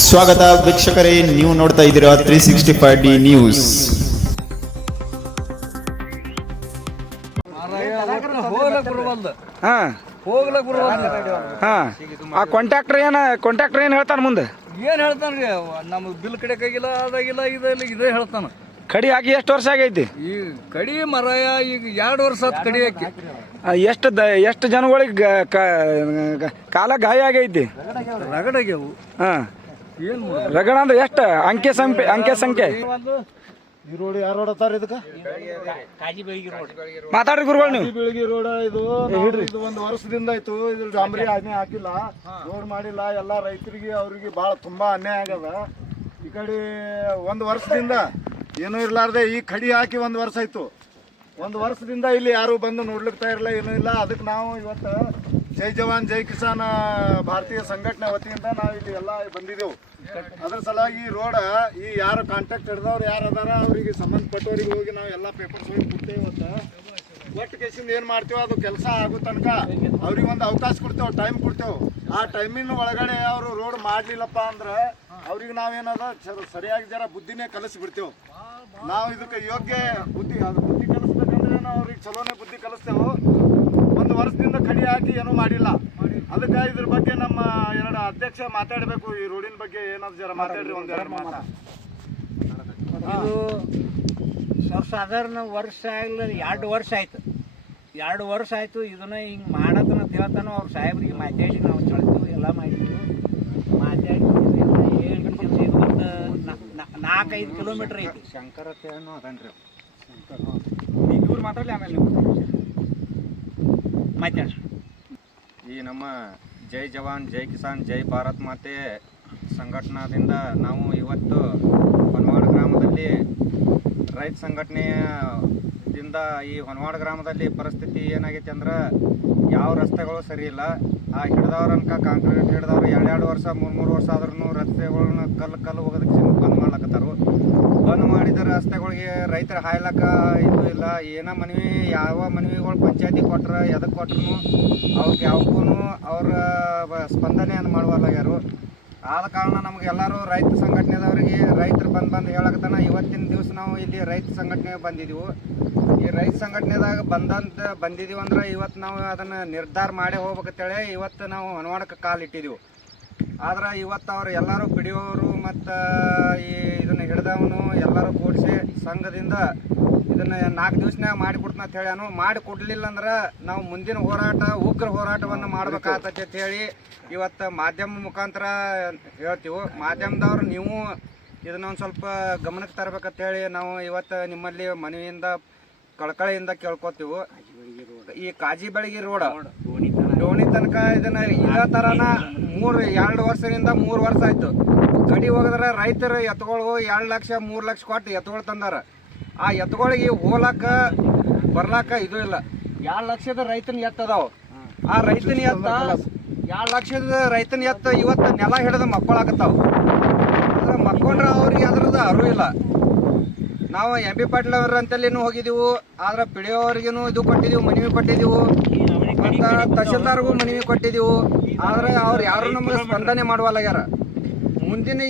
ಸ್ವಾಗತ ವೀಕ್ಷಕರೇ, ನೀವು ನೋಡ್ತಾ ಇದ್ದೀರಾ 365D ನ್ಯೂಸ್. ಆ ಕಾಂಟ್ರಾಕ್ಟರ್ ಏನ್ ಹೇಳ್ತಾನ ಮುಂದೆ? ಏನ್ ಹೇಳ್ತಾನ್ರಿ? ನಮ್ಗೆ ಬಿಲ್ ಕಡೆಕಾಗಿಲ್ಲ, ಅದಾಗಿಲ್ಲ, ಇದೇ ಹೇಳ್ತಾನ. ಕಡಿ ಹಾಕಿ ಎಷ್ಟು ವರ್ಷ ಆಗೈತಿ? ಈ ಕಡಿ ಮರಾಯ ಈಗ 2 ವರ್ಷ ಆತ್ ಕಡಿ ಹಾಕಿ. ಎಷ್ಟು ಜನಗಳಿಗೆ ಕಾಲ ಗಾಯ ಆಗೈತಿ? ರಗಡಾಗ್ಯಾವು. ಏನ್ ರಗಡ ಅಂದ್ರೆ ಎಷ್ಟು? ಅಂಕೆ ಸಂಖ್ಯೆ ಈ ರೋಡ್ ಯಾರು ರೋಡತ್ತಾರ? ಇದಕ್ಕೆ ಮಾತಾಡ್ರಿ ಗುರುಗಳು ನೀವು. ಬೆಳಗ್ಗೆ ರೋಡ ಇದು ಒಂದು ವರ್ಷದಿಂದ ಆಯ್ತು. ಇದು ಡಾಂಬರಿ ಆಜ್ಞೆ ಹಾಕಿಲ್ಲ, ರೋಡ್ ಮಾಡಿಲ್ಲ. ಎಲ್ಲ ರೈತರಿಗೆ ಅವ್ರಿಗೆ ಭಾಳ ತುಂಬಾ ಅನ್ಯಾಯ ಆಗದ. ಈ ಕಡೆ ಒಂದು ವರ್ಷದಿಂದ ಏನೂ ಇರ್ಲಾರ್ದೆ ಈ ಕಡಿ ಹಾಕಿ 1 ವರ್ಷ ಆಯ್ತು. 1 ವರ್ಷದಿಂದ ಇಲ್ಲಿ ಯಾರು ಬಂದು ನೋಡ್ಲಿಕ್ತಾ ಇರಲ್ಲ, ಏನೂ ಇಲ್ಲ. ಅದಕ್ಕೆ ನಾವು ಇವತ್ತು ಜೈ ಜವಾನ್ ಜೈ ಕಿಸಾನ್ ಭಾರತೀಯ ಸಂಘಟನೆ ವತಿಯಿಂದ ನಾವು ಇಲ್ಲಿ ಎಲ್ಲ ಬಂದಿದ್ದೆವು. ಅದ್ರ ಸಲುವಾಗಿ ಈ ರೋಡ ಈ ಯಾರು ಕಾಂಟ್ಯಾಕ್ಟ್ ಹಿಡ್ದವ್ರು ಯಾರು ಅದಾರ ಅವರಿಗೆ ಸಂಬಂಧಪಟ್ಟವ್ರಿಗೆ ಹೋಗಿ ನಾವು ಎಲ್ಲ ಪೇಪರ್ಸ್ ಹೋಗಿ ಕೊಡ್ತೇವೆ. ಇವತ್ತು ಒಟ್ಟು ಕೇಸಿಂದ ಏನು ಮಾಡ್ತೇವೆ ಅದು ಕೆಲಸ ಆಗೋ ತನಕ ಅವ್ರಿಗೆ ಒಂದು ಅವಕಾಶ ಕೊಡ್ತೇವೆ, ಟೈಮ್ ಕೊಡ್ತೇವೆ. ಆ ಟೈಮಿನ ಒಳಗಡೆ ಅವರು ರೋಡ್ ಮಾಡಲಿಲ್ಲಪ್ಪ ಅಂದ್ರೆ ಅವ್ರಿಗೆ ನಾವೇನದ ಸರಿಯಾಗಿ ಜರ ಬುದ್ಧಿನೇ ಕಲಿಸ್ಬಿಡ್ತೇವೆ. ನಾವು ಇದಕ್ಕೆ ಯೋಗ್ಯ ಬುದ್ಧಿ ಕಲಿಸ್ಬೇಕಂದ್ರೆ ನಾವು ಅವ್ರಿಗೆ ಚಲೋನೇ ಬುದ್ಧಿ ಕಲಿಸ್ತೇವೆ. 1 ವರ್ಷದಿಂದ ಕಡಿ ಹಾಕಿ ಏನೂ ಮಾಡಿಲ್ಲ. ಅದಕ್ಕೆ ಇದ್ರ ಬಗ್ಗೆ ನಮ್ಮ 2 ಅಧ್ಯಕ್ಷ ಮಾತಾಡಬೇಕು. ಈ ರೋಡಿನ ಬಗ್ಗೆ ಏನಾದ್ರು ಜರ ಮಾತಾಡ್ರಿ, 1-2 ಮಾತು. ಇದು ಸಾಧಾರಣ ವರ್ಷ ಆಗಲಿ 2 ವರ್ಷ ಆಯ್ತು. 2 ವರ್ಷ ಆಯ್ತು ಇದನ್ನ ಹಿಂಗೆ ಮಾಡತನ ಹೇಳ್ತಾನೋ ಅವ್ರ ಸಾಹೇಬ್ರಿಗೆ ಮಾತಾಡಿ ನಾವು ಚಳ್ತೀವಿ, ಎಲ್ಲ ಮಾಡಿದ್ವಿ. ಮಾತಾಡಿ 4-5 ಕಿಲೋಮೀಟ್ರ್ ಐತಿ. ಶಂಕರತ್ತೇನೋ ಅದನ್ರಿ ಇವ್ರು ಮಾತಾಡಲಿ, ಆಮೇಲೆ ಮಾತಾಡ್ರಿ. ಈ ನಮ್ಮ ಜೈ ಜವಾನ್ ಜೈ ಕಿಸಾನ್ ಜೈ ಭಾರತ್ ಮಾತೆ ಸಂಘಟನಾದಿಂದ ನಾವು ಇವತ್ತು ಹೊನವಾಡ ಗ್ರಾಮದಲ್ಲಿ ರೈತ ಸಂಘಟನೆಯಿಂದ ಈ ಹೊನವಾಡ ಗ್ರಾಮದಲ್ಲಿ ಪರಿಸ್ಥಿತಿ ಏನಾಗೈತೆ ಅಂದ್ರೆ ಯಾವ ರಸ್ತೆಗಳು ಸರಿ ಇಲ್ಲ. ಆ ಹಿಡ್ದವ್ರನ್ಕ ಕಾಂಕ್ರೀಟ್ ಹಿಡ್ದವ್ರು 2 ವರ್ಷ 3 ವರ್ಷ ಆದ್ರೂ ರಸ್ತೆಗಳನ್ನ ಕಲ್ಲು ಹೋಗೋದಕ್ಕೆ ಬಂದ್ ಮಾಡ್ಲಕತ್ತಾರು. ಬಂದ್ ಮಾಡಿದ ರಸ್ತೆಗಳಿಗೆ ರೈತರ ಹಾಯ್ಲಕ್ಕ ಇದು ಇಲ್ಲ. ಏನೋ ಮನವಿ ಯಾವ ಮನವಿಗಳು ಪಂಚಾಯತಿ ಕೊಟ್ರ ಎದಕ್ಕೆ ಕೊಟ್ರು ಅವ್ರಿಗೆ ಯಾವಕ್ಕೂ ಅವ್ರ ಸ್ಪಂದನೆಯನ್ನು ಮಾಡುವಲ್ಲಾಗ್ಯಾರು. ಆದ ಕಾರಣ ನಮ್ಗೆ ಎಲ್ಲರೂ ರೈತ ಸಂಘಟನೆದವ್ರಿಗೆ ರೈತರು ಬಂದು ಹೇಳಕತ್ತಾನ. ಇವತ್ತಿನ ದಿವಸ ನಾವು ಇಲ್ಲಿ ರೈತ ಸಂಘಟನೆ ಬಂದಿದ್ದೀವಿ. ಈ ರೈತ ಸಂಘಟನೆದಾಗ ಬಂದಿದ್ದೀವಿ ಅಂದ್ರೆ ಇವತ್ತು ನಾವು ಅದನ್ನು ನಿರ್ಧಾರ ಮಾಡೇ ಹೋಗ್ಬೇಕಂತೇಳಿ ಇವತ್ತು ನಾವು ಹೊನವಾಡಕ್ಕೆ ಕಾಲಿಟ್ಟಿದ್ದೀವಿ. ಆದ್ರೆ ಇವತ್ತು ಅವ್ರು ಎಲ್ಲರೂ ಪಿಡಿಯೋರು ಮತ್ತು ಇದನ್ನು ಹಿಡ್ದವನು ಎಲ್ಲರೂ ಕೂಡಿಸಿ ಸಂಘದಿಂದ ಇದನ್ನು 4 ದಿವಸನಾಗ ಮಾಡಿಕೊಡ್ತಾನ ಅಂತ ಹೇಳ್ಯಾನು. ಮಾಡಿ ಕೊಡಲಿಲ್ಲ ಅಂದ್ರೆ ನಾವು ಮುಂದಿನ ಹೋರಾಟ ಉಗ್ರ ಹೋರಾಟವನ್ನು ಮಾಡ್ಬೇಕಾಗ್ತೈತೆ ಅಂತ ಹೇಳಿ ಇವತ್ತು ಮಾಧ್ಯಮ ಮುಖಾಂತರ ಹೇಳ್ತೀವಿ. ಮಾಧ್ಯಮದವ್ರು ನೀವು ಇದನ್ನೊಂದು ಸ್ವಲ್ಪ ಗಮನಕ್ಕೆ ತರಬೇಕಂತೇಳಿ ನಾವು ಇವತ್ತು ನಿಮ್ಮಲ್ಲಿ ಮನವಿಯಿಂದ ಕಳಕಳಿಯಿಂದ ಕೇಳ್ಕೊತೀವಿ. ಈ ಕಾಜಿ ಬೆಳಗಿ ರೋಡ್ ಡೋಣಿ ತನಕ ಇದನ್ನ ಇದೇ ಥರನ 2 ವರ್ಷದಿಂದ 3 ವರ್ಷ ಆಯ್ತು. ಕಡಿ ಹೋಗಿದ್ರೆ ರೈತರು ಎತ್ತುಗಳು 2 ಲಕ್ಷ 3 ಲಕ್ಷ ಕೊಟ್ಟು ಎತ್ತುಗಳು ತಂದಾರ. ಆ ಎತ್ತುಗಳಿಗೆ ಹೋಲಾಕ ಬರ್ಲಾಕ ಇದು ಇಲ್ಲ. 2 ಲಕ್ಷದ ರೈತನ ಎತ್ತದಾವ. ಆ ರೈತನ ಎತ್ತ 2 ಲಕ್ಷದ ರೈತನ ಎತ್ತ ಇವತ್ತು ನೆಲ ಹಿಡಿದು ಮಕ್ಕಳಾಗತ್ತಾವ. ಅಂದ್ರೆ ಮಕ್ಕೊಂಡ್ರೆ ಅವ್ರಿಗೆ ಅದ್ರದ್ದು ಅರಿವು ಇಲ್ಲ. ನಾವು MP ಪಾಟೀಲ್ ಅವ್ರ ಅಂತಲ್ಲಿನೂ ಹೋಗಿದ್ದೀವಿ. ಆದ್ರೆ ಪಿಡಿಯೋವ್ರಿಗೂ ಇದು ಕೊಟ್ಟಿದ್ದೀವಿ, ಮನವಿ ಕೊಟ್ಟಿದ್ದೀವಿ. ಮತ್ತು ತಹಶೀಲ್ದಾರ್ಗೂ ಮನವಿ ಕೊಟ್ಟಿದ್ದೀವಿ. ಆದರೆ ಅವ್ರು ಯಾರು ನಮಗೆ ಸ್ಪಂದನೆ ಮಾಡುವಲ್ಲಾಗ್ಯಾರ. ಮುಂದಿನ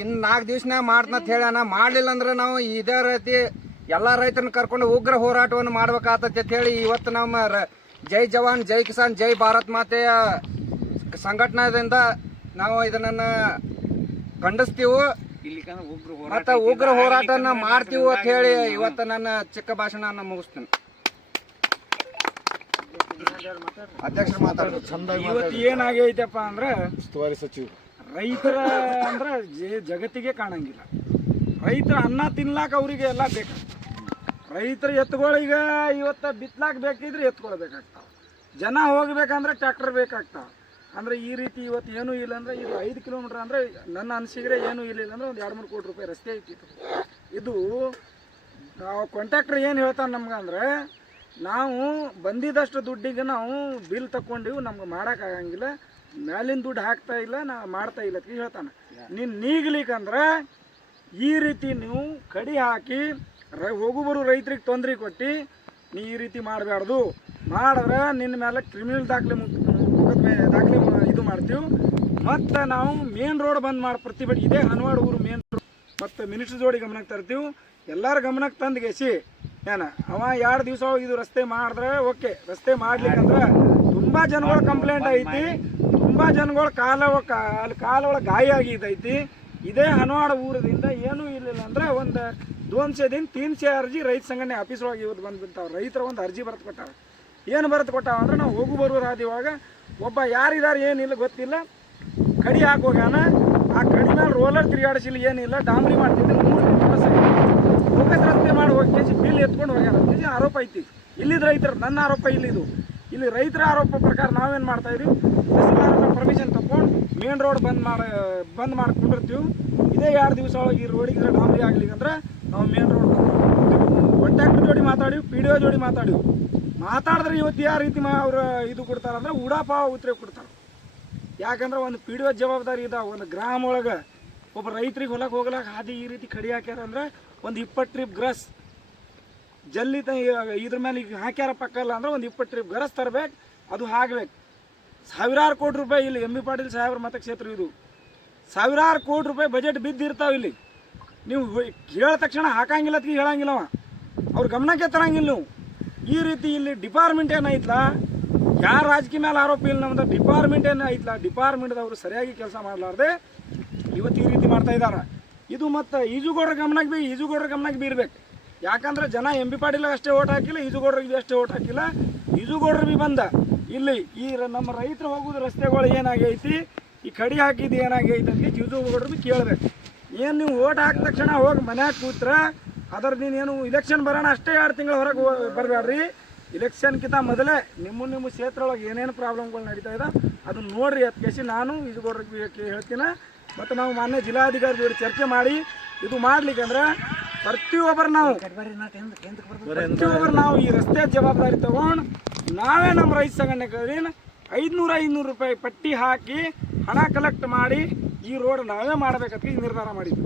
ಇನ್ನು 4 ದಿವಸನಾಗ ಮಾಡ್ತಂತ ಹೇಳ್ಯಾನ. ಮಾಡಲಿಲ್ಲ ಅಂದ್ರೆ ನಾವು ಇದೇ ರೀತಿ ಎಲ್ಲ ರೈತರನ್ನ ಕರ್ಕೊಂಡು ಉಗ್ರ ಹೋರಾಟವನ್ನು ಮಾಡ್ಬೇಕಾಗ್ತೈತೆ ಅಂತ ಹೇಳಿ ಇವತ್ತು ನಮ್ಮ ಜೈ ಜವಾನ್ ಜೈ ಕಿಸಾನ್ ಜೈ ಭಾರತ್ ಮಾತೆಯ ಸಂಘಟನೆಯಿಂದ ನಾವು ಇದನ್ನು ಖಂಡಿಸ್ತೀವಿ ಮತ್ತು ಉಗ್ರ ಹೋರಾಟನ ಮಾಡ್ತೀವಿ ಅಂತ ಹೇಳಿ ಇವತ್ತು ನನ್ನ ಚಿಕ್ಕ ಭಾಷಣ ಮುಗಿಸ್ತೀನಿ. ಅಧ್ಯಕ್ಷರು ಮಾತಾಡೋದು ಚಂದಾಗಿ. ಇವತ್ತು ಏನಾಗೈತಪ್ಪ ಅಂದ್ರೆ ಉಸ್ತುವಾರಿ ಸಚಿವ ರೈತರ ಅಂದ್ರೆ ಜಗತ್ತಿಗೆ ಕಾಣಂಗಿಲ್ಲ. ರೈತರ ಅನ್ನ ತಿನ್ಲಾಕ ಅವರಿಗೆ ಎಲ್ಲ ಬೇಕು. ರೈತರ ಎತ್ತುಗಳೀಗ ಇವತ್ತು ಬಿತ್ತಲಾಕ ಬೇಕಿದ್ರೆ ಎತ್ಕೊಳ್ಬೇಕಾಗ್ತಾವ. ಜನ ಹೋಗ್ಬೇಕಂದ್ರೆ ಟ್ರ್ಯಾಕ್ಟರ್ ಬೇಕಾಗ್ತಾವ. ಅಂದರೆ ಈ ರೀತಿ ಇವತ್ತು ಏನೂ ಇಲ್ಲ ಅಂದರೆ ಇದು 5 ಕಿಲೋಮೀಟ್ರ್ ಅಂದರೆ ನನ್ನ ಅನಿಸಿದ್ರೆ ಏನೂ ಇಲ್ಲ ಅಂದರೆ ಒಂದು 2-3 ಕೋಟಿ ರೂಪಾಯಿ ರಸ್ತೆ ಐತಿ. ಇದು ನಾವು ಕಾಂಟ್ರಾಕ್ಟರ್ ಏನು ಹೇಳ್ತಾನೆ ನಮ್ಗೆ ಅಂದರೆ ನಾವು ಬಂದಿದ್ದಷ್ಟು ದುಡ್ಡಿಗೆ ನಾವು ಬಿಲ್ ತಗೊಂಡಿವಿ, ನಮ್ಗೆ ಮಾಡೋಕ್ಕಾಗಂಗಿಲ್ಲ, ಮ್ಯಾಲಿನ ದುಡ್ಡು ಹಾಕ್ತಾ ಇಲ್ಲ, ನಾ ಮಾಡ್ತಾ ಇಲ್ಲ ಅಂತ ಹೇಳ್ತಾನೆ. ನೀನು ನೀಗ್ಲಿಕ್ಕಂದ್ರೆ ಈ ರೀತಿ ನೀವು ಕಡಿ ಹಾಕಿ ಹೋಗು ಬರೋ ರೈತರಿಗೆ ತೊಂದರೆ ಕೊಟ್ಟು ನೀ ಈ ರೀತಿ ಮಾಡಬಾರ್ದು. ಮಾಡಿದ್ರೆ ನಿನ್ನ ಮೇಲೆ ಕ್ರಿಮಿನಲ್ ದಾಖಲೆ ಇದು ಮಾಡ್ತೀವಿ. ಮತ್ತು ನಾವು ಮೇನ್ ರೋಡ್ ಬಂದ್ ಮಾಡಿ ಪ್ರತಿಭಟನೆ ಇದೇ ಹನವಾಡ ಊರು ಮೇನ್ ರೋಡ್ ಮತ್ತು ಮಿನಿಸ್ಟ್ರ್ ಜೋಡಿ ಗಮನಕ್ಕೆ ತರ್ತೀವಿ. ಎಲ್ಲರ ಗಮನಕ್ಕೆ ತಂದು ಗೆಸಿ ಏನ ಅವ 2 ದಿವಸ ಇದು ರಸ್ತೆ ಮಾಡಿದ್ರೆ ಓಕೆ. ರಸ್ತೆ ಮಾಡ್ಲಿಕ್ಕಂದ್ರೆ ತುಂಬ ಜನಗಳ ಕಂಪ್ಲೇಂಟ್ ಐತಿ, ತುಂಬ ಜನಗಳ ಕಾಲೊಳಗೆ ಗಾಯ ಆಗಿದ್ದೈತಿ. ಇದೇ ಹನವಾಡ ಊರದಿಂದ ಏನೂ ಇರಲಿಲ್ಲ ಅಂದರೆ ಒಂದು 200 ದಿನ 300 ಅರ್ಜಿ ರೈತ ಸಂಘಟನೆ ಆಫೀಸ್ ಒಳಗೆ ಇವತ್ತು ಬಂದುಬಿಡ್ತಾವೆ. ರೈತರ ಒಂದು ಅರ್ಜಿ ಬರೆದು ಕೊಟ್ಟಾವೆ. ಏನು ಬರೆದು ಕೊಟ್ಟಾವ ಅಂದ್ರೆ ನಾವು ಹೋಗು ಬರುವ ಹಾದಿವಾಗ ಒಬ್ಬ ಯಾರಿದ್ದಾರೆ ಏನಿಲ್ಲ ಗೊತ್ತಿಲ್ಲ, ಕಡಿ ಹಾಕೋಗ್ಯಾನ. ಆ ಕಡಿ ಮೇಲೆ ರೋಲರ್ ತಿರುಗಾಡಿಸಿಲ್ಲ, ಏನಿಲ್ಲ, ಡಾಂಬರಿ ಮಾಡ್ತಿದ್ದೆ 3 ವರ್ಷ ಹೋಗದ ರಸ್ತೆ ಮಾಡಿ ಹೋಗಿ ಬಿಲ್ ಎತ್ಕೊಂಡು ಹೋಗ್ಯಾರ ಅಂತ ಆರೋಪ ಐತಿ. ಇಲ್ಲಿದ್ದು ರೈತರ, ನನ್ನ ಆರೋಪ ಇಲ್ಲಿದು. ಇಲ್ಲಿ ರೈತರ ಆರೋಪ ಪ್ರಕಾರ ನಾವೇನು ಮಾಡ್ತಾ ಇದೀವಿ, ತಹಸೀಲ್ದಾರ್ ಪರ್ಮಿಷನ್ ತಗೊಂಡು ಮೇನ್ ರೋಡ್ ಬಂದ್ ಮಾಡ್ಕೊಂಡಿರ್ತೀವಿ. ಇದೇ 2 ದಿವಸ ಒಳಗೆ ಈ ರೋಡಿಗೆ ಡಾಂಬರಿ ಆಗ್ಲಿಕ್ಕಂದ್ರೆ ನಾವು ಮೇನ್ ರೋಡ್ ಕಾಂಟ್ಯಾಕ್ಟರ್ ಜೋಡಿ ಮಾತಾಡಿವಿ, ಪಿ ಡಿ ಒ ಜೋಡಿ ಮಾತಾಡಿದ್ರೆ ಇವತ್ತು ಯಾವ ರೀತಿ ಅವ್ರು ಇದು ಕೊಡ್ತಾರಂದ್ರೆ ಉಡಾಪ ಉತ್ತರ ಕೊಡ್ತಾರೆ. ಯಾಕಂದ್ರೆ ಒಂದು ಪಿ ಡಿ ಒ ಜವಾಬ್ದಾರಿ ಇದಾವೆ. ಒಂದು ಗ್ರಾಮ ಒಳಗೆ ಒಬ್ಬ ರೈತರಿಗೆ ಹೊಲಕ್ಕೆ ಹೋಗ್ಲಾಕ ಹಾದಿ ಈ ರೀತಿ ಕಡಿ ಹಾಕ್ಯಾರ ಅಂದ್ರೆ ಒಂದು 20 ಟ್ರಿಪ್ ಗ್ರಸ್ ಜಲ್ಲಿ ಇದ್ರ ಮೇಲೆ ಈಗ ಹಾಕ್ಯಾರ ಪಕ್ಕಲ್ಲ ಅಂದ್ರೆ ಒಂದು 20 ಟ್ರಿಪ್ ಗರಸ್ ತರಬೇಕು. ಅದು ಆಗ್ಬೇಕು. 1000 ಕೋಟಿ ರೂಪಾಯಿ ಇಲ್ಲಿ ಎಂ ಬಿ ಪಾಟೀಲ್ ಸಾಹೇಬ್ರ ಮತಕ್ಷೇತ್ರ ಇದು 1000 ಕೋಟಿ ರೂಪಾಯಿ ಬಜೆಟ್ ಬಿದ್ದಿರ್ತಾವೆ. ಇಲ್ಲಿ ನೀವು ಹೇಳಿದ ತಕ್ಷಣ ಹಾಕಂಗಿಲ್ಲ ಅದಕ್ಕೆ ಹೇಳಂಗಿಲ್ಲವ, ಅವ್ರ ಗಮನಕ್ಕೆ ತರಂಗಿಲ್ಲ ನೀವು. ಈ ರೀತಿ ಇಲ್ಲಿ ಡಿಪಾರ್ಟ್ಮೆಂಟ್ ಏನೈತ್ಲ, ಯಾರು ರಾಜಕೀಯ ಮೇಲೆ ಆರೋಪ ಇಲ್ಲ, ನಮ್ದು ಡಿಪಾರ್ಟ್ಮೆಂಟ್ ಏನೈತ್ಲ, ಡಿಪಾರ್ಟ್ಮೆಂಟ್ದವರು ಸರಿಯಾಗಿ ಕೆಲಸ ಮಾಡಲಾರ್ದೆ ಇವತ್ತು ಈ ರೀತಿ ಮಾಡ್ತಾ ಇದ್ದಾರೆ. ಇದು ಮತ್ತು ಈಜುಗೌಡರ ಗಮನಕ್ಕೆ ಬೀರ್ಬೇಕು. ಯಾಕಂದ್ರೆ ಜನ ಎಂ ಬಿ ಪಾಟೀಲ್ ಅಷ್ಟೇ ಓಟ್ ಹಾಕಿಲ್ಲ, ಈಜುಗೌಡರಿಗೆ ಅಷ್ಟೇ ಓಟ್ ಹಾಕಿಲ್ಲ. ಈಜುಗೌಡರು ಬಿ ಬಂದ ಇಲ್ಲಿ ಈ ನಮ್ಮ ರೈತರು ಹೋಗೋದು ರಸ್ತೆಗಳು ಏನಾಗೈತಿ, ಈ ಕಡಿ ಹಾಕಿದ್ದು ಏನಾಗೈತಿ ಅಂತ ಈಜುಗೌಡರು ಬಿ ಕೇಳಬೇಕು. ಏನು ನೀವು ಓಟ್ ಹಾಕಿದ ತಕ್ಷಣ ಹೋಗಿ ಮನ್ಯಾಗ ಕೂತ್ರ ಅದರದ್ದೇನು ಇಲೆಕ್ಷನ್ ಬರೋಣ ಅಷ್ಟೇ 2 ತಿಂಗಳ ಹೊರಗೆ ಬರಬೇಡ್ರಿ. ಇಲೆಕ್ಷನ್ಕಿಂತ ಮೊದಲೇ ನಿಮ್ಮ ಕ್ಷೇತ್ರ ಒಳಗೆ ಏನೇನು ಪ್ರಾಬ್ಲಮ್ಗಳು ನಡೀತಾ ಇದೆ ಅದನ್ನು ನೋಡ್ರಿ. ಅದಕ್ಕೆ ನಾನು ಈಜುಗೌಡರಿಗೆ ಹೇಳ್ತೀನಿ. ಮತ್ತು ನಾವು ಮಾನ್ಯ ಜಿಲ್ಲಾಧಿಕಾರಿ ಜೋಡಿ ಚರ್ಚೆ ಮಾಡಿ ಇದು ಮಾಡ್ಲಿಕ್ಕಂದ್ರೆ ಪ್ರತಿಯೊಬ್ಬರು ನಾವು ಈ ರಸ್ತೆ ಜವಾಬ್ದಾರಿ ತಗೊಂಡು ನಾವೇ ನಮ್ಮ ರೈತ ಸಂಘಟನೆ 500 ರೂಪಾಯಿ ಪಟ್ಟಿ ಹಾಕಿ ಹಣ ಕಲೆಕ್ಟ್ ಮಾಡಿ ಈ ರೋಡ್ ನಾವೇ ಮಾಡಬೇಕಂತ ನಿರ್ಧಾರ ಮಾಡಿದ್ವಿ.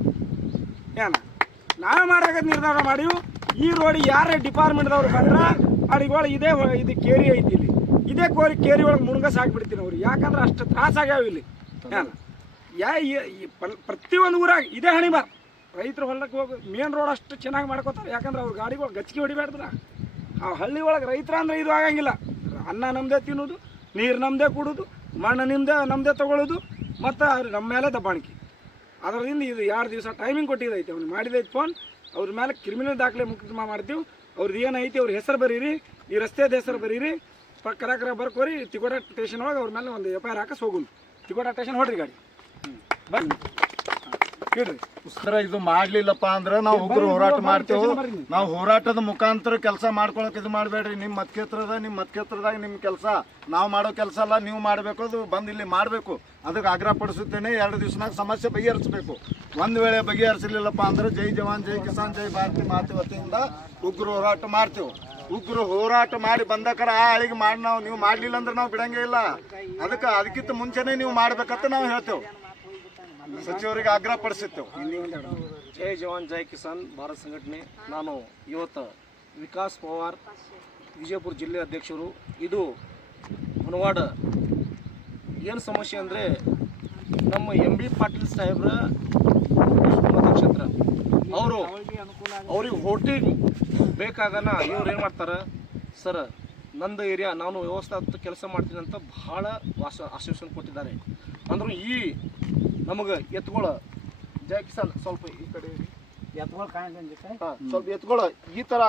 ನಾವೇ ಮಾಡಬೇಕಂತ ನಿರ್ಧಾರ ಮಾಡಿವು. ಈ ರೋಡಿಗೆ ಯಾರೇ ಡಿಪಾರ್ಟ್ಮೆಂಟ್ದವ್ರು ಬಂದ್ರೆ ಅಡಿಗಳು ಇದು ಕೇರಿ ಐತಿ, ಇಲ್ಲಿ ಇದೇ ಕೇರಿ ಒಳಗೆ ಮುಳುಗಸ್ ಹಾಕ್ಬಿಡ್ತೀನಿ ಅವ್ರಿಗೆ. ಯಾಕಂದ್ರೆ ಅಷ್ಟು ತ್ರಾಸಾಗ್ಯಾವ ಇಲ್ಲಿ. ಪ್ರತಿಯೊಂದು ಊರಾಗ ಇದೇ ಹಣಿಬ ರೈತರು ಹೊಲಕ್ಕೆ ಹೋಗಿ ಮೇನ್ ರೋಡ್ ಅಷ್ಟು ಚೆನ್ನಾಗಿ ಮಾಡ್ಕೋತಾರೆ. ಯಾಕಂದ್ರೆ ಅವ್ರ ಗಾಡಿಗಳು ಗಚ್ಚಿಗೆ ಹೊಡಿಬೇಡ್ದ್ರ. ಆ ಹಳ್ಳಿ ಒಳಗೆ ರೈತರ ಅಂದ್ರೆ ಇದು ಆಗಂಗಿಲ್ಲ. ಅನ್ನ ನಮ್ಮದೇ ತಿನ್ನೋದು, ನೀರು ನಮ್ಮದೇ ಕುಡೋದು, ಮಣ್ಣು ನಮ್ಮದೇ ತೊಗೊಳ್ಳೋದು, ಮತ್ತು ನಮ್ಮ ಮೇಲೆ ದಬ್ಬಾಣಿಕೆ. ಅದರಿಂದ ಇದು 2 ದಿವಸ ಟೈಮಿಂಗ್ ಕೊಟ್ಟಿದ್ದೈತೆ. ಅವ್ನು ಮಾಡಿದೈತೆ ಫೋನ್. ಅವ್ರ ಮೇಲೆ ಕ್ರಿಮಿನಲ್ ದಾಖಲೆ ಮುಕ್ತ ಮಾಡ್ತೀವಿ. ಅವ್ರದ್ದು ಏನೈತಿ ಅವ್ರ ಹೆಸರು ಬರೀರಿ, ಈ ರಸ್ತೆದ ಹೆಸರು ಬರೀರಿ, ಕರ ಬರ್ಕೋರಿ. ತಿಕೋಟ ಸ್ಟೇಷನ್ ಒಳಗೆ ಅವ್ರ ಮೇಲೆ ಒಂದು FIR ಹಾಕಿ ಹೋಗುದು. ತಿಕೋಟ ಸ್ಟೇಷನ್ ಹೊಡ್ರಿ ಗಾಡಿ ಬನ್ನಿ ಕೇಳ್ರಿ. ಸರ ಇದು ಮಾಡ್ಲಿಲ್ಲಪ್ಪ ಅಂದ್ರೆ ನಾವು ಉಗ್ರ ಹೋರಾಟ ಮಾಡ್ತೇವೆ. ನಾವು ಹೋರಾಟದ ಮುಖಾಂತರ ಕೆಲಸ ಮಾಡ್ಕೊಳಕ್ ಇದು ಮಾಡಬೇಡ್ರಿ. ನಿಮ್ಮ ಮತಕ್ಷೇತ್ರದಾಗ ನಿಮ್ಮ ಕೆಲಸ ನಾವು ಮಾಡೋ ಕೆಲಸ ಅಲ್ಲ, ನೀವು ಮಾಡಬೇಕು. ಅದು ಬಂದು ಇಲ್ಲಿ ಮಾಡಬೇಕು. ಅದಕ್ಕೆ ಆಗ್ರಹ ಪಡಿಸುತ್ತೇನೆ. 2 ದಿವಸನಾಗ ಸಮಸ್ಯೆ ಬಗೆಹರಿಸಬೇಕು. ಒಂದು ವೇಳೆ ಬಗೆಹರಿಸಲಿಲ್ಲಪ್ಪ ಅಂದ್ರೆ ಜೈ ಜವಾನ್ ಜೈ ಕಿಸಾನ್ ಜೈ ಭಾರತಿ ಮಾತೆ ವತಿಯಿಂದ ಉಗ್ರ ಹೋರಾಟ ಮಾಡ್ತೇವೆ. ಉಗ್ರ ಹೋರಾಟ ಮಾಡಿ ಬಂದಕರ ಆ ಅಳಿಗೆ ಮಾಡಿ ನೀವು ಮಾಡಲಿಲ್ಲ ಅಂದ್ರೆ ನಾವು ಬಿಡಂಗೇ ಇಲ್ಲ. ಅದಕ್ಕಿಂತ ಮುಂಚೆನೇ ನೀವು ಮಾಡ್ಬೇಕಂತ ನಾವು ಹೇಳ್ತೇವೆ. ಸಚಿವರಿಗೆ ಆಗ್ರಹ ಪಡಿಸುತ್ತೇವೆ. ಜೈ ಜವಾನ್ ಜೈ ಕಿಸಾನ್ ಭಾರತ್ ಸಂಘಟನೆ. ನಾನು ಇವತ್ತು ವಿಕಾಸ್ ಪವಾರ್ ವಿಜಯಪುರ ಜಿಲ್ಲೆ ಅಧ್ಯಕ್ಷರು. ಇದು ಹನವಾಡ ಏನು ಸಮಸ್ಯೆ ಅಂದರೆ ನಮ್ಮ ಎಂ ಬಿ ಪಾಟೀಲ್ ಸಾಹೇಬ್ರ ಮತಕ್ಷೇತ್ರ. ಅವ್ರಿಗೆ ವೋಟಿಂಗ್ ಬೇಕಾಗನ ಇವ್ರು ಏನು ಮಾಡ್ತಾರೆ, ಸರ್ ನಂದು ಏರಿಯಾ ನಾನು ವ್ಯವಸ್ಥೆ ಕೆಲಸ ಮಾಡ್ತೀನಿ ಅಂತ ಭಾಳ ಆಶ್ವಾಸನೆ ಕೊಟ್ಟಿದ್ದಾರೆ. ಅಂದ್ರೆ ಈ ನಮಗೆ ಎತ್ಕೊಳ್ಳ ಜೈ ಕಿಸಾನ್ ಸ್ವಲ್ಪ ಈ ಕಡೆ ಎತ್ಗಳು ಕಾಣಿಸ್ತಾ ಸ್ವಲ್ಪ ಎತ್ಕೊಳ್ಳ ಈ ಥರ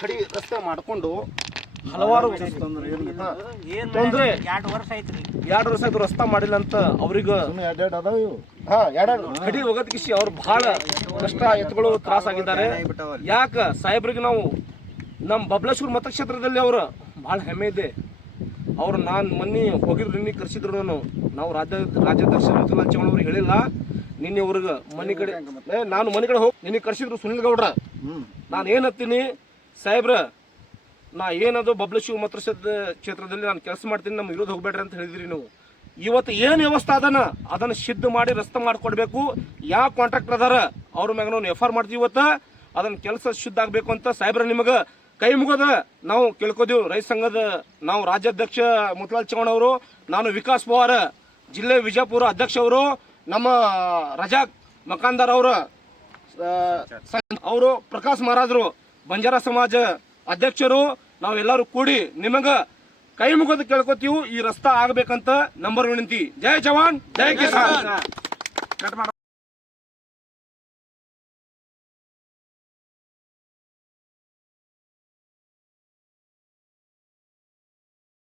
ಖಡಿ ರಸ್ತೆ ಮಾಡಿಕೊಂಡು ಹಲವಾರು ತೊಂದರೆ 2 ವರ್ಷ ಐತ್ರಿ. 2 ವರ್ಷ ಆಯ್ತು ರಸ್ತೆ ಮಾಡಿಲ್ಲ ಅಂತ ಅವ್ರಿಗೆ ಖಡಿ ಹೋಗೋದಕ್ಕೆ ಅವ್ರು ಭಾಳ ಕಷ್ಟ ಎತ್ಕೊಳ್ಳೋ ತ್ರಾಸಾಗಿದ್ದಾರೆ. ಯಾಕೆ ಸಾಹೇಬ್ರಿಗೆ ನಾವು ನಮ್ಮ ಬಬಲೇಶ್ವರ ಮತಕ್ಷೇತ್ರದಲ್ಲಿ ಅವ್ರು ಭಾಳ ಹೆಮ್ಮೆ ಇದೆ. ಅವ್ರು ನಾನು ಮೊನ್ನೆ ಹೋಗಿದ್ರು, ನಿನ್ನೆ ಕರೆಸಿದ್ರು. ನಾವು ರಾಜ್ಯಾಧ್ಯಕ್ಷ ಮುತ್ತುಲಾಲ್ ಚವ್ಹಾಣ್ ಅವ್ರಿಗೆ ಹೇಳಿಲ್ಲ. ನಿನ್ನೆ ಅವ್ರಿಗೆ ಮನೆ ಕಡೆ ಹೋಗಿ ನಿನ್ನೆ ಕರೆಸಿದ್ರು ಸುನಿಲ್ ಗೌಡ್ರ. ನಾನು ಏನತ್ತೀನಿ ಸಾಹೇಬ್ರ, ನಾ ಏನದು ಬಬಲೇಶ್ವರ ಮತಕ್ಷೇತ್ರದಲ್ಲಿ ನಾನು ಕೆಲಸ ಮಾಡ್ತೀನಿ, ನಮ್ಮ ವಿರೋಧ ಹೋಗ್ಬೇಡ್ರಿ ಅಂತ ಹೇಳಿದ್ರಿ ನೀವು. ಇವತ್ತು ಏನು ವ್ಯವಸ್ಥೆ ಅದನ್ನು ಸಿದ್ಧ ಮಾಡಿ ರಸ್ತೆ ಮಾಡಿಕೊಡ್ಬೇಕು. ಯಾವ ಕಾಂಟ್ರಾಕ್ಟರ್ ಅದಾರ ಅವ್ರ ಮ್ಯಾಗ ನಾವು FIR ಮಾಡ್ತೀವಿ. ಇವತ್ತು ಅದನ್ನು ಕೆಲಸ ಶುದ್ಧ ಆಗಬೇಕು ಅಂತ ಸಾಹೇಬ್ರ ನಿಮಗೆ ಕೈ ಮುಗೋದ ನಾವು ಕೇಳ್ಕೋದೀವಿ. ರೈತ ಸಂಘದ ನಾವು ರಾಜ್ಯಾಧ್ಯಕ್ಷ ಮುತ್ತುಲಾಲ್ ಚವ್ಹಾಣ್ ಅವರು, ನಾನು ವಿಕಾಸ್ ಪವಾರ್ ಜಿಲ್ಲೆ ವಿಜಯಪುರ ಅಧ್ಯಕ್ಷವರು, ನಮ್ಮ ರಜಾಕ್ ಮಕಾಂದಾರ್ ಅವರು ಪ್ರಕಾಶ್ ಮಹಾರಾಜರು ಬಂಜಾರ ಸಮಾಜ ಅಧ್ಯಕ್ಷರು, ನಾವೆಲ್ಲರೂ ಕೂಡಿ ನಿಮಗ ಕೈ ಮುಗಿದು ಕೇಳ್ಕೊತೀವಿ ಈ ರಸ್ತಾ ಆಗ್ಬೇಕಂತ ನಂಬರ್ ವಿನಂತಿ. ಜೈ ಜವಾನ್ ಜೈ ಕಿಸಾನ್.